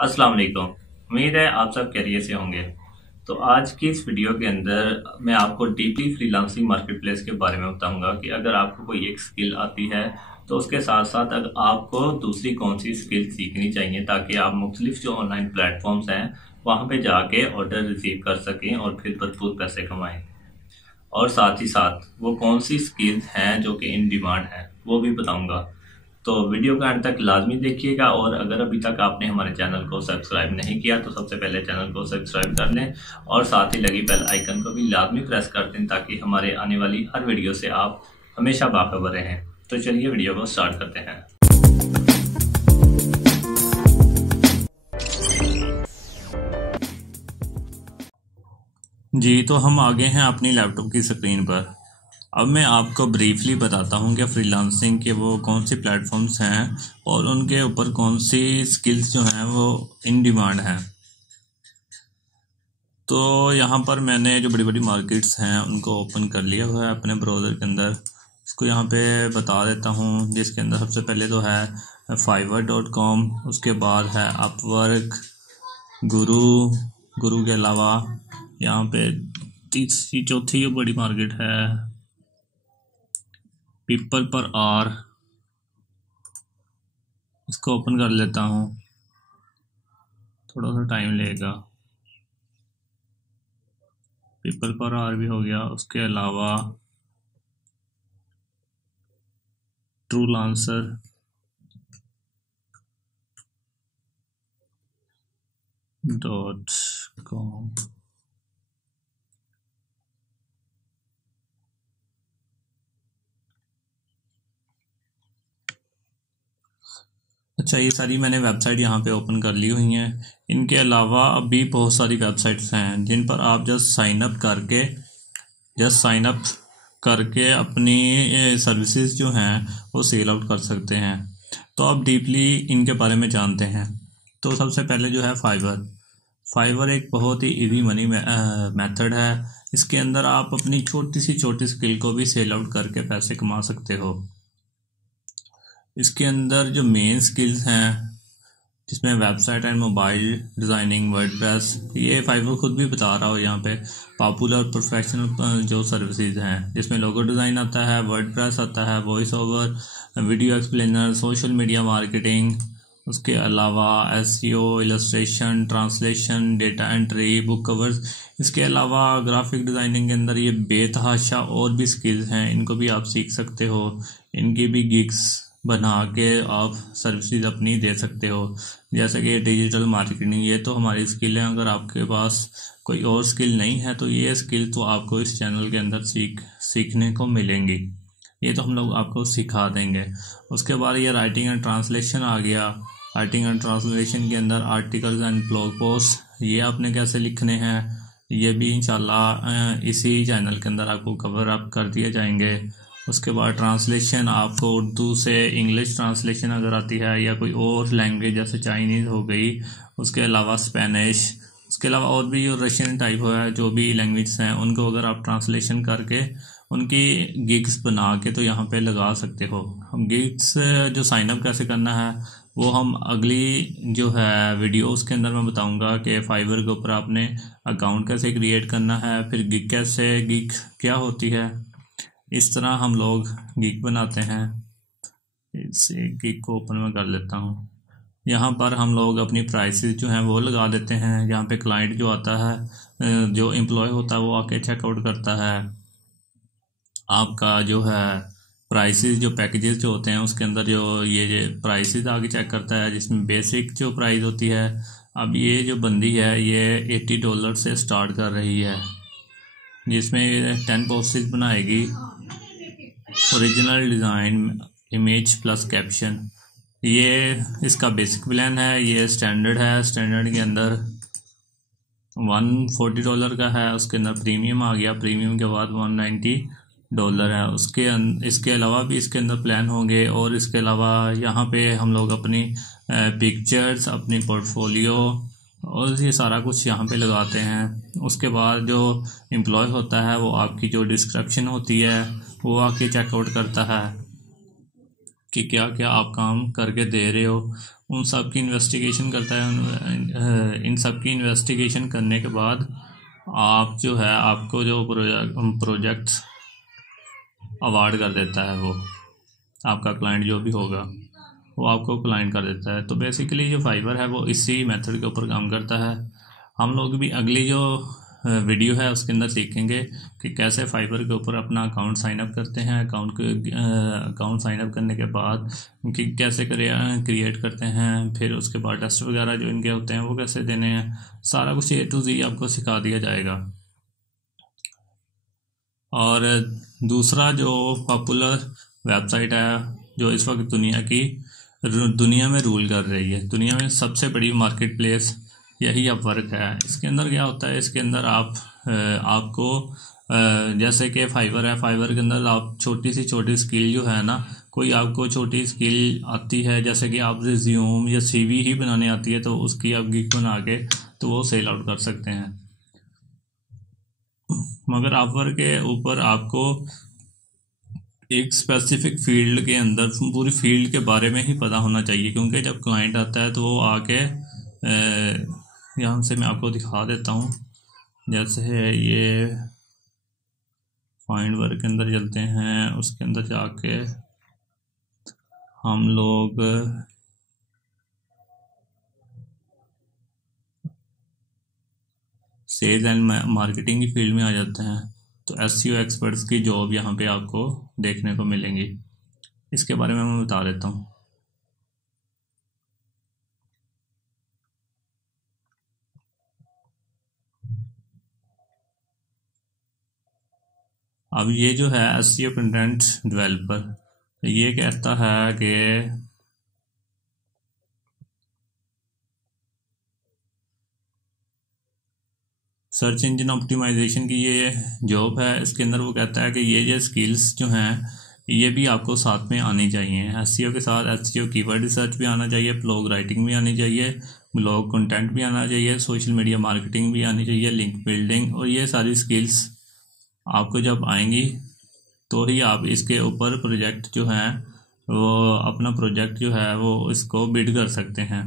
अस्सलाम वालेकुम। उम्मीद है आप सब खैरियत से होंगे। तो आज की इस वीडियो के अंदर मैं आपको डीपली फ्रीलांसिंग मार्केट प्लेस के बारे में बताऊंगा कि अगर आपको कोई एक स्किल आती है तो उसके साथ साथ अगर आपको दूसरी कौन सी स्किल सीखनी चाहिए ताकि आप मुख्तलिफ जो ऑनलाइन प्लेटफॉर्म्स हैं वहां पे जाके ऑर्डर रिसीव कर सकें और फिर भरपूर पैसे कमाएं। और साथ ही साथ वो कौन सी स्किल्स हैं जो कि इन डिमांड है वो भी बताऊंगा। तो वीडियो का अंत तक लाजमी देखिएगा और अगर अभी तक आपने हमारे चैनल को सब्सक्राइब नहीं किया तो सबसे पहले चैनल को सब्सक्राइब कर लें और साथ ही लगी बेल आइकन को भी लाजमी प्रेस कर दें ताकि हमारे आने वाली हर वीडियो से आप हमेशा बाखबर रहें। तो चलिए वीडियो को स्टार्ट करते हैं। जी, तो हम आ गए हैं अपनी लैपटॉप की स्क्रीन पर। अब मैं आपको ब्रीफली बताता हूँ कि फ्रीलांसिंग के वो कौन से प्लेटफॉर्म्स हैं और उनके ऊपर कौन सी स्किल्स जो हैं वो इन डिमांड हैं। तो यहाँ पर मैंने जो बड़ी बड़ी मार्केट्स हैं उनको ओपन कर लिया हुआ है अपने ब्राउज़र के अंदर। इसको यहाँ पे बता देता हूँ, जिसके अंदर सबसे पहले तो है fiverr.com, उसके बाद है अपवर्क, गुरु के अलावा यहाँ पे तीसरी चौथी जो बड़ी मार्केट है पीपल पर आर। इसको ओपन कर लेता हूँ, थोड़ा सा टाइम लेगा। पीपल पर आर भी हो गया, उसके अलावा ट्रूलांसर, .com। अच्छा, ये सारी मैंने वेबसाइट यहाँ पे ओपन कर ली हुई हैं। इनके अलावा अभी बहुत सारी वेबसाइट्स हैं जिन पर आप जस्ट साइन अप करके अपनी सर्विसेज जो हैं वो सेल आउट कर सकते हैं। तो अब डीपली इनके बारे में जानते हैं। तो सबसे पहले जो है फाइवर एक बहुत ही इजी मनी मेथड है। इसके अंदर आप अपनी छोटी छोटी स्किल को भी सेल आउट करके पैसे कमा सकते हो। इसके अंदर जो मेन स्किल्स हैं जिसमें website and mobile designing, WordPress, ये फाइवर खुद भी बता रहा हो यहाँ पे पॉपुलर प्रोफेशनल जो सर्विसेज हैं जिसमें लोगो डिज़ाइन आता है, वर्डप्रेस आता है, voice over, video explainer, social media marketing, उसके अलावा SEO, illustration, translation, data entry, book covers. इसके अलावा ग्राफिक डिज़ाइनिंग के अंदर ये बेतहाशा और भी स्किल्स हैं, इनको भी आप सीख सकते हो। इनकी भी गिग्स बना के आप सर्विसेज अपनी दे सकते हो, जैसे कि डिजिटल मार्केटिंग। ये तो हमारी स्किल है। अगर आपके पास कोई और स्किल नहीं है तो ये स्किल तो आपको इस चैनल के अंदर सीखने को मिलेंगी। ये तो हम लोग आपको सिखा देंगे। उसके बाद ये राइटिंग एंड ट्रांसलेशन आ गया। राइटिंग एंड ट्रांसलेशन के अंदर आर्टिकल्स एंड ब्लॉग पोस्ट, ये आपने कैसे लिखने हैं ये भी इंशाल्लाह इसी चैनल के अंदर आपको कवर अप कर दिए जाएंगे। उसके बाद ट्रांसलेशन, आपको उर्दू से इंग्लिश ट्रांसलेशन अगर आती है या कोई और लैंग्वेज जैसे चाइनीज़ हो गई, उसके अलावा स्पेनिश, उसके अलावा और भी जो रशियन टाइप है, जो भी लैंग्वेज हैं उनको अगर आप ट्रांसलेशन करके उनकी गिग्स बना के तो यहाँ पे लगा सकते हो। हम गिग्स जो साइन अप कैसे करना है वो हम अगली जो है वीडियो उसके अंदर मैं बताऊंगा कि फाइवर के ऊपर आपने अकाउंट कैसे क्रिएट करना है, फिर गिग क्या होती है। इस तरह हम लोग गिग बनाते हैं। इस गिग को ओपन में कर लेता हूँ। यहाँ पर हम लोग अपनी प्राइसेस जो हैं वो लगा देते हैं। यहाँ पे क्लाइंट जो आता है, जो एम्प्लॉय होता है वो आके चेकआउट करता है। आपका जो है प्राइसेस, जो पैकेजेस जो होते हैं उसके अंदर जो ये प्राइसेस आगे चेक करता है, जिसमें बेसिक जो प्राइस होती है। अब ये जो बंदी है ये $80 से स्टार्ट कर रही है, जिसमें 10 पोस्टेज बनाएगी, original design, image plus caption. ये इसका बेसिक प्लान है। ये स्टैंडर्ड है। स्टैंडर्ड के अंदर $140 का है। उसके अंदर प्रीमियम आ गया। प्रीमियम के बाद $190 है। इसके अलावा भी इसके अंदर प्लान होंगे। और इसके अलावा यहाँ पे हम लोग अपनी पिक्चर्स, अपनी पोर्टफोलियो और ये सारा कुछ यहाँ पे लगाते हैं। उसके बाद जो एम्प्लॉय होता है वो आपकी जो डिस्क्रिप्शन होती है वो आके चेकआउट करता है। कि क्या क्या आप काम करके दे रहे हो, उन सब की इन्वेस्टिगेशन करता है। इन सब की इन्वेस्टिगेशन करने के बाद आप जो है आपको जो प्रोजेक्ट अवार्ड कर देता है, वो आपका क्लाइंट जो भी होगा वो आपको क्लाइंट कर देता है। तो बेसिकली जो फाइवर है वो इसी मेथड के ऊपर काम करता है। हम लोग भी अगली जो वीडियो है उसके अंदर सीखेंगे कि कैसे फाइवर के ऊपर अपना अकाउंट साइन अप करते हैं, अकाउंट साइन अप करने के बाद कि कैसे क्रिएट करते हैं, फिर उसके बाद टेस्ट वगैरह जो इनके होते हैं वो कैसे देने हैं, सारा कुछ A to Z आपको सिखा दिया जाएगा। और दूसरा जो पॉपुलर वेबसाइट है जो इस वक्त दुनिया में रूल कर रही है, दुनिया में सबसे बड़ी मार्केट प्लेस यही अपवर्क है। इसके अंदर क्या होता है, इसके अंदर आपको जैसे कि फाइवर है, फाइवर के अंदर आप छोटी स्किल जो है ना, कोई आपको छोटी स्किल आती है जैसे कि आप रिज्यूम या CV ही बनाने आती है, तो उसकी आप गिग बना के तो वो सेल आउट कर सकते हैं। मगर अपवर्क के ऊपर आपको एक स्पेसिफिक फील्ड के अंदर पूरी फील्ड के बारे में ही पता होना चाहिए, क्योंकि जब क्लाइंट आता है तो वो आके यहाँ से मैं आपको दिखा देता हूँ। जैसे ये फाइंड वर्क के अंदर चलते हैं, उसके अंदर जाके हम लोग सेल्स एंड मार्केटिंग की फील्ड में आ जाते हैं। तो SEO एक्सपर्ट्स की जॉब यहाँ पे आपको देखने को मिलेंगी। इसके बारे में मैं बता देता हूँ। अब ये जो है SEO कंटेंट डेवलपर, ये कहता है कि सर्च इंजन ऑप्टिमाइजेशन की ये जॉब है। इसके अंदर वो कहता है कि ये स्किल्स जो हैं ये भी आपको साथ में आनी चाहिए। SEO के साथ SEO कीवर्ड रिसर्च भी आना चाहिए, ब्लॉग राइटिंग भी आनी चाहिए, ब्लॉग कंटेंट भी आना चाहिए, सोशल मीडिया मार्केटिंग भी आनी चाहिए, लिंक बिल्डिंग, और ये सारी स्किल्स आपको जब आएंगी तो ही आप इसके ऊपर प्रोजेक्ट जो है वो अपना प्रोजेक्ट जो है वो इसको बिड कर सकते हैं,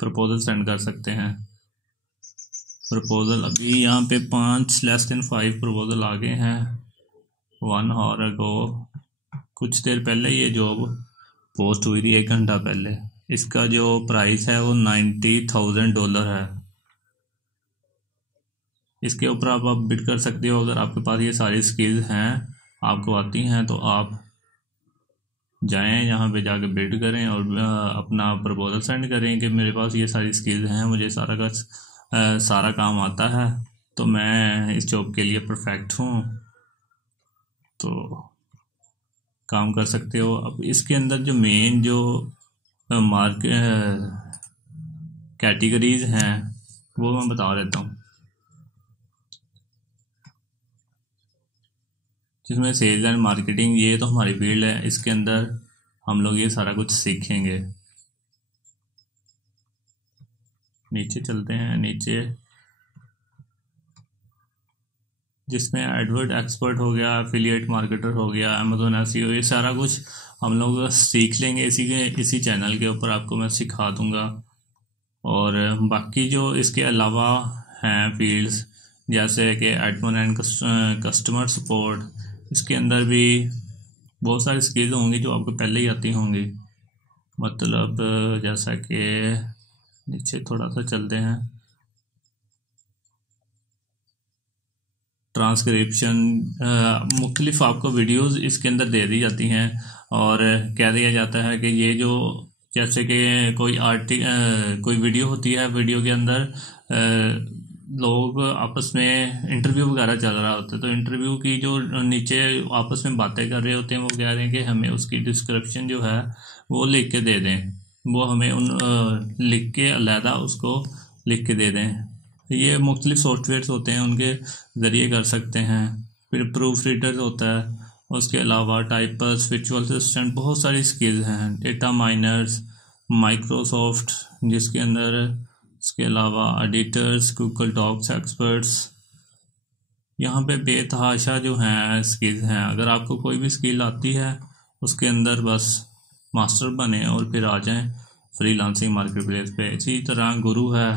प्रपोजल सेंड कर सकते हैं। प्रपोजल अभी यहाँ पे 5 प्रपोजल आ गए हैं 1 आवर अगो। कुछ देर पहले ये जॉब पोस्ट हुई थी, 1 घंटा पहले। इसका जो प्राइस है वो $90,000 है। इसके ऊपर आप बिड कर सकते हो। अगर आपके पास ये सारी स्किल्स हैं, आपको आती हैं, तो आप जाएं यहाँ पे जाके बिड करें और अपना प्रपोजल सेंड करें कि मेरे पास ये सारी स्किल्स हैं, मुझे सारा काम आता है, तो मैं इस जॉब के लिए परफेक्ट हूँ, तो काम कर सकते हो। अब इसके अंदर जो मेन जो कैटेगरीज हैं वो मैं बता देता हूँ, जिसमें सेल्स एंड मार्केटिंग ये तो हमारी फील्ड है। इसके अंदर हम लोग ये सारा कुछ सीखेंगे। नीचे चलते हैं, नीचे जिसमें एडवर्ड एक्सपर्ट हो गया, एफिलिएट मार्केटर हो गया, अमेजोन SEO, ये सारा कुछ हम लोग सीख लेंगे इसी चैनल के ऊपर, आपको मैं सिखा दूंगा। और बाकी जो इसके अलावा हैं फील्ड्स जैसे कि एडमिन एंड कस्टमर सपोर्ट, इसके अंदर भी बहुत सारी स्किल्स होंगी जो आपको पहले ही आती होंगी। मतलब जैसा कि नीचे थोड़ा सा चलते हैं, ट्रांसक्रिप्शन, मुख्तलिफ आपको वीडियोस इसके अंदर दे दी जाती हैं और कह दिया जाता है कि ये जो जैसे कि कोई वीडियो होती है, वीडियो के अंदर लोग आपस में इंटरव्यू वगैरह चल रहा होता है, तो इंटरव्यू की जो नीचे आपस में बातें कर रहे होते हैं वो कह रहे हैं कि हमें उसकी डिस्क्रिप्शन जो है वो लिख के दे दें, वो हमें लिख के अलहदा उसको लिख के दे दें। ये मुख्तलिफ सॉफ्टवेयर्स होते हैं, उनके ज़रिए कर सकते हैं। फिर प्रूफ रीडर होता है, उसके अलावा टाइपर्स, विजुअल असिस्टेंट, बहुत सारी स्किल्स हैं। डेटा माइनर्स, माइक्रोसॉफ्ट जिसके अंदर, इसके अलावा एडिटर्स, गूगल डॉक्स एक्सपर्ट्स, यहाँ पे बेतहाशा जो हैं स्किल्स हैं। अगर आपको कोई भी स्किल आती है उसके अंदर बस मास्टर बने और फिर आ जाएं फ्रीलांसिंग मार्केट प्लेस पे। इसी तरह गुरु है,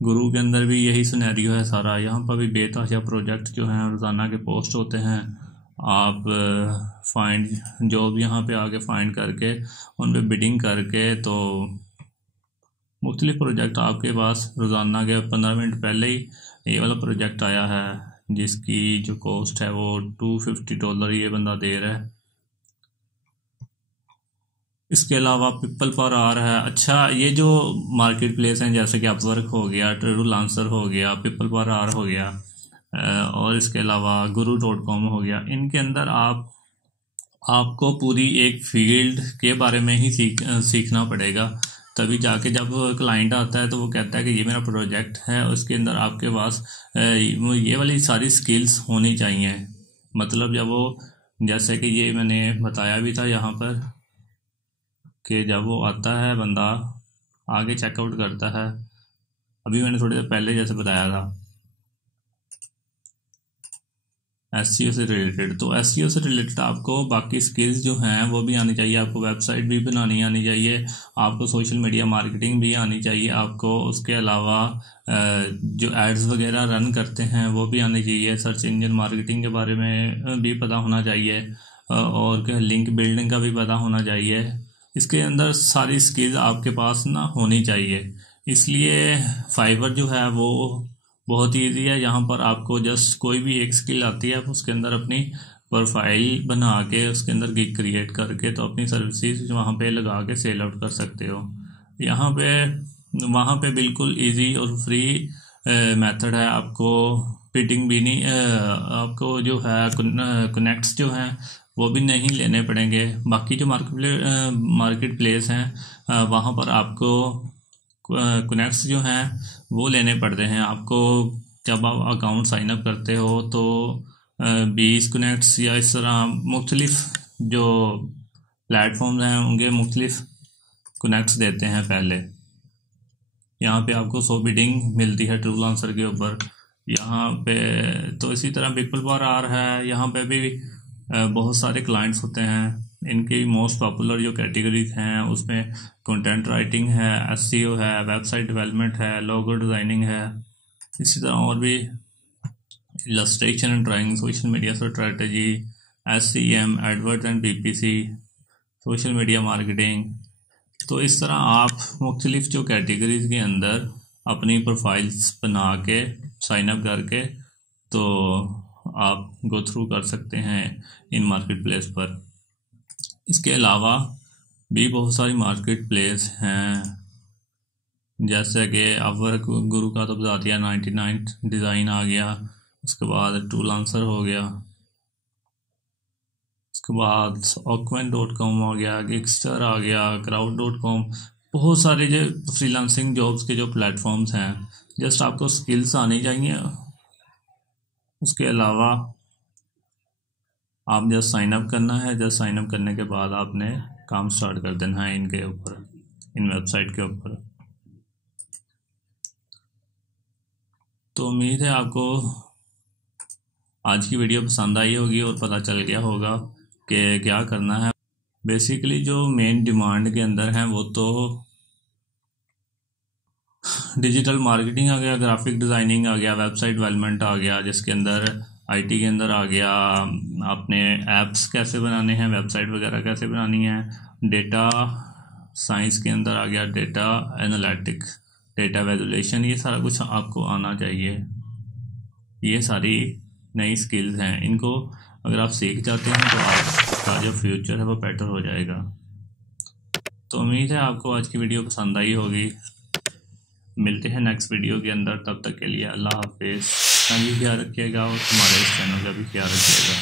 गुरु के अंदर भी यही सिनेरियो है सारा। यहाँ पर भी बेतहाशा प्रोजेक्ट जो हैं रोज़ाना के पोस्ट होते हैं। आप फाइंड जॉब यहाँ पे आके फाइंड करके उन पे बिडिंग करके तो मुख्तलिफ प्रोजेक्ट आपके पास रोज़ाना के 15 मिनट पहले ही ये वाला प्रोजेक्ट आया है जिसकी जो कॉस्ट है वो $250 ये बंदा दे रहा है। इसके अलावा पिपल पर आ रहा है। अच्छा, ये जो मार्केट प्लेस हैं जैसे कि अपवर्क हो गया, ट्रेडूलांसर हो गया, पिपल पर आर हो गया और इसके अलावा guru.com हो गया, इनके अंदर आपको पूरी एक फील्ड के बारे में ही सीखना पड़ेगा। तभी जाके जब क्लाइंट आता है तो वो कहता है कि ये मेरा प्रोजेक्ट है, उसके अंदर आपके पास ये वाली सारी स्किल्स होनी चाहिए। मतलब जब वो, जैसे कि ये मैंने बताया भी था यहाँ पर कि जब वो आता है बंदा आगे चेकआउट करता है, अभी मैंने थोड़ी देर पहले जैसे बताया था SEO से रिलेटेड, तो SEO से रिलेटेड आपको बाकी स्किल्स जो हैं वो भी आनी चाहिए। आपको वेबसाइट भी बनानी आनी चाहिए, आपको सोशल मीडिया मार्केटिंग भी आनी चाहिए, आपको उसके अलावा जो एड्स वगैरह रन करते हैं वो भी आनी चाहिए, सर्च इंजन मार्केटिंग के बारे में भी पता होना चाहिए और लिंक बिल्डिंग का भी पता होना चाहिए। इसके अंदर सारी स्किल्स आपके पास ना होनी चाहिए। इसलिए फाइवर जो है वो बहुत ही ईजी है। यहाँ पर आपको जस्ट कोई भी एक स्किल आती है, उसके अंदर अपनी प्रोफाइल बना के उसके अंदर गिग क्रिएट करके तो अपनी सर्विसेज वहाँ पे लगा के सेल आउट कर सकते हो। यहाँ पे वहाँ पे बिल्कुल इजी और फ्री मेथड है। आपको बिडिंग भी नहीं, आपको जो है कनेक्ट्स जो हैं वो भी नहीं लेने पड़ेंगे। बाकी जो मार्केट प्लेस हैं वहाँ पर आपको कनेक्ट्स जो हैं वो लेने पड़ते हैं। आपको जब आप अकाउंट साइन अप करते हो तो 20 कनेक्ट्स या इस तरह मुख्तलिफ जो प्लेटफॉर्म्स हैं उनके मुख्तलिफ कनेक्ट्स देते हैं पहले। यहाँ पे आपको 100 बिडिंग मिलती है ट्रेडूलांसर के ऊपर। यहाँ पे तो इसी तरह पिपल पर आ रहा है, यहाँ पे भी बहुत सारे क्लाइंट्स होते हैं। इनकी मोस्ट पॉपुलर जो कैटेगरीज हैं उसमें कंटेंट राइटिंग है, SEO है, वेबसाइट डेवलपमेंट है, लोगो डिज़ाइनिंग है, इसी तरह और भी illustration and drawing, social media strategy, SEM, advert and PPC, social media marketing. तो इस तरह आप मुख्तलिफ जो कैटेगरीज के अंदर अपनी प्रोफाइल्स बना के साइन अप करके तो आप गो थ्रू कर सकते हैं इन मार्केट प्लेस पर। इसके अलावा भी बहुत सारी मार्केट प्लेस हैं जैसे कि अपवर्क, गुरु का तो बता दिया, 99 डिज़ाइन आ गया, उसके बाद ट्रेडूलांसर हो गया, उसके बाद Ocwen.com आ गया, गिगस्टर आ गया, Crowd.com। बहुत सारे जो फ्रीलांसिंग जॉब्स के जो प्लेटफॉर्म्स हैं, जस्ट आपको स्किल्स आनी चाहिए। उसके अलावा आप जस्ट साइन अप करना है, जस्ट साइन अप करने के बाद आपने काम स्टार्ट कर देना है इनके ऊपर, इन वेबसाइट के ऊपर। तो उम्मीद है आपको आज की वीडियो पसंद आई होगी और पता चल गया होगा कि क्या करना है। बेसिकली जो मेन डिमांड के अंदर है वो तो डिजिटल मार्केटिंग आ गया, ग्राफिक डिज़ाइनिंग आ गया, वेबसाइट डेवलपमेंट आ गया, जिसके अंदर IT के अंदर आ गया आपने ऐप्स कैसे बनाने हैं, वेबसाइट वगैरह कैसे बनानी है, डेटा साइंस के अंदर आ गया, डेटा एनालिटिक, डेटा वैल्यूएशन, ये सारा कुछ आपको आना चाहिए। ये सारी नई स्किल्स हैं, इनको अगर आप सीख जाते हैं तो आपका जो फ्यूचर है वो बेटर हो जाएगा। तो उम्मीद है आपको आज की वीडियो पसंद आई होगी। मिलते हैं नेक्स्ट वीडियो के अंदर, तब तक के लिए अल्लाह हाफिज़। अपना भी ख्याल रखिएगा और हमारे इस चैनल का भी ख्याल रखिएगा।